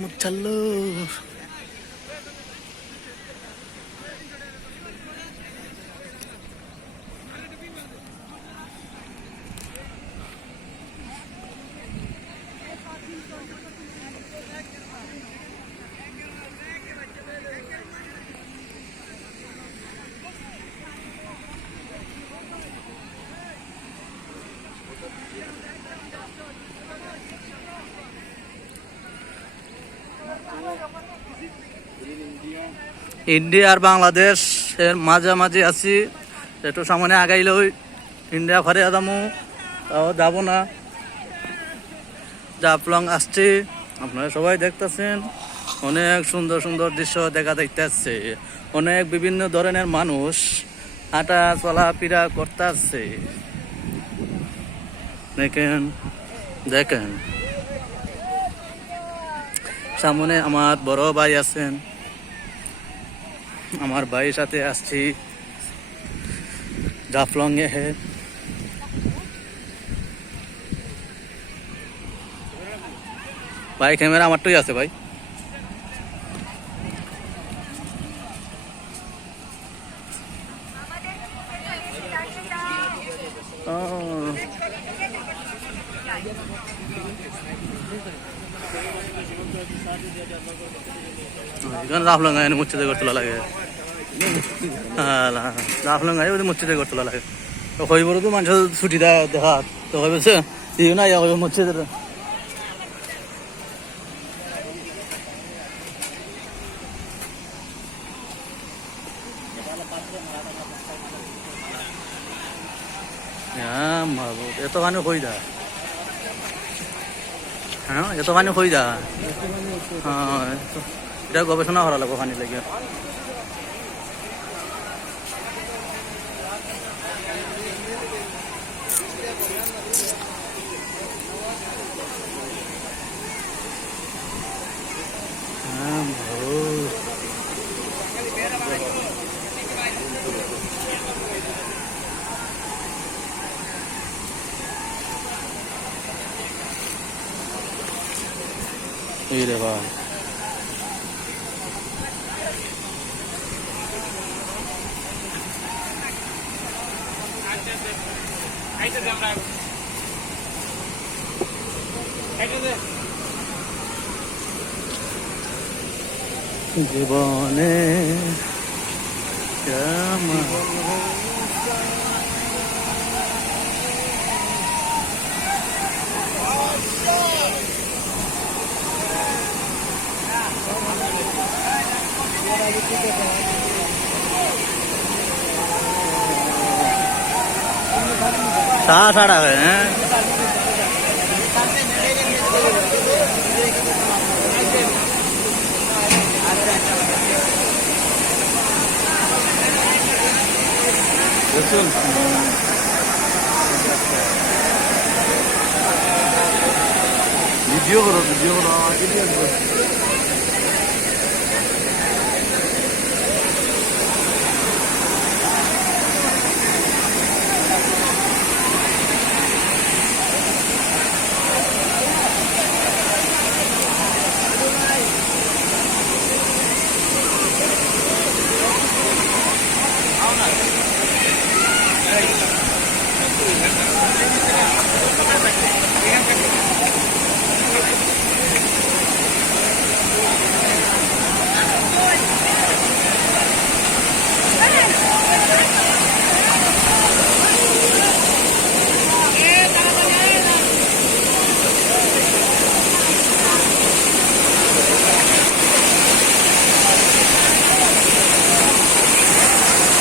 মুচালো। ইন্ডিয়া আর বাংলাদেশ এর মাঝামাঝি আছি, একটু সামনে আগাইলে ওই ইন্ডিয়া ঘরে আদামু, তাও যাবো না। জাফলং আসছি, আপনারা সবাই দেখতেছেন, অনেক সুন্দর সুন্দর দৃশ্য দেখা যাইতেছে, অনেক বিভিন্ন ধরনের মানুষ হাঁটা চলাফেরা করতেছে। দেখেন দেখেন, সামনে আমার বড় ভাই আছেন, আমার ভাইয়ের সাথে আসছি জাফলং এ। ভাই ক্যামেরা আমারটাই আছে ভাই। এখানে জাফলং আয় মুচ্ছিতে করে তোলা লাগে, জাফলং আয় মুচ্ছিতে করে তোলা লাগে। তো হইব তো মানুষ ছুটি দেয় দেখা, তো হইবেছে ইউ না ইয়া হইব মুচ্ছিতে। এত মানুষ হয়ে যায়, হ্যাঁ এত মানুষ হয়ে যায়। হ্যাঁ এটা গবেষণা করা লাগবে পানি লেগে। এই রে ভাই, জীবনে সাড়া হয়। হ্যাঁ ভিডিও করো, ভিডিও করো।